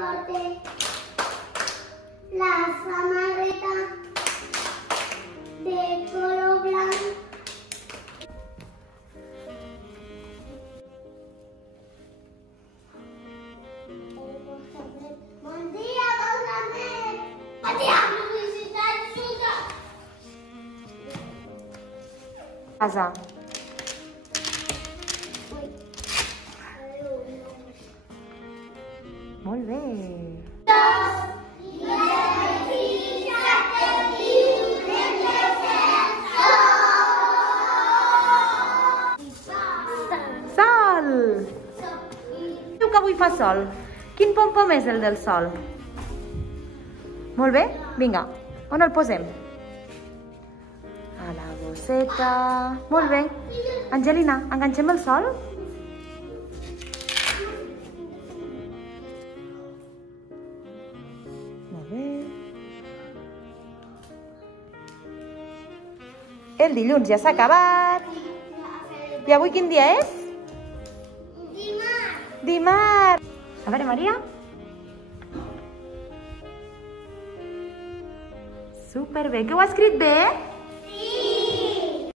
porte la samarreta de color blanc. Bon dia, Mohamed! Bon dia! Casa. Molt bé. Sol! Diu que avui fa sol. Quin pompom és el del sol? Molt bé? Vinga, on el posem? A la bosseta. Molt bé. Angelina, enganxem el sol? Molt bé. El dilluns ja s'ha acabat. I avui quin dia és? Dimarts. Dimarts. A veure, Maria. Superbé. Que ho ha escrit bé?